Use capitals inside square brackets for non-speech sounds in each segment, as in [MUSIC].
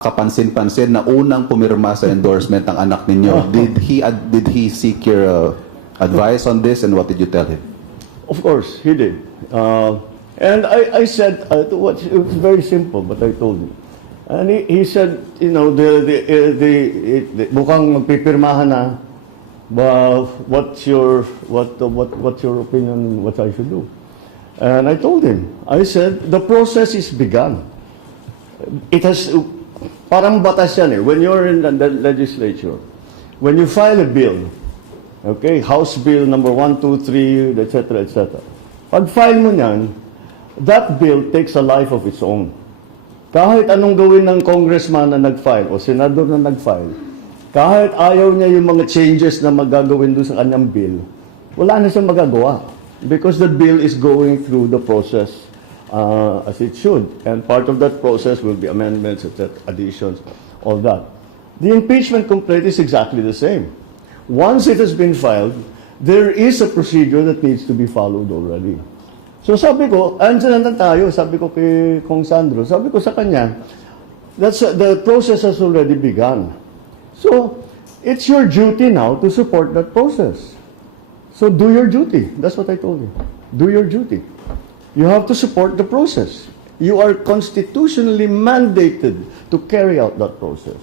kapansin-pansin na unang pumirma sa endorsement ng anak ninyo. Did he ad- did he seek your uh, advice on this and what did you tell him? Of course, he did. Uh, and I, I said, uh, to what, it was very simple, but I told him. And he, he said, you know, the, the, uh, the, the, mukhang magpipirmahan na, but what's your, what, what, what's your opinion, what I should do? And I told him, I said, the process is begun. It has, parang batas yan eh. When you're in the legislature, when you file a bill, okay, House Bill number 1, 2, 3, etc., etc. Pag file mo niyan, that bill takes a life of its own. Kahit anong gawin ng congressman na nag-file o senador na nag-file, kahit ayaw niya yung mga changes na magagawin doon sa kanyang bill, wala na siyang magagawa. Because the bill is going through the process uh, as it should. And part of that process will be amendments, additions, all that. The impeachment complaint is exactly the same. Once it has been filed, there is a procedure that needs to be followed already. So sabi ko, andyan na tayo, sabi ko kay Kong Sandro, sabi ko sa kanya, that's, the process has already begun. So, it's your duty now to support that process. So do your duty. That's what I told you. Do your duty. You have to support the process. You are constitutionally mandated to carry out that process.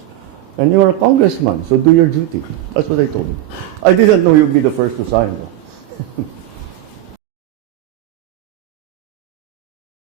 And you are a congressman, so do your duty. That's what I told him. I didn't know you'd be the first to sign. though. [LAUGHS]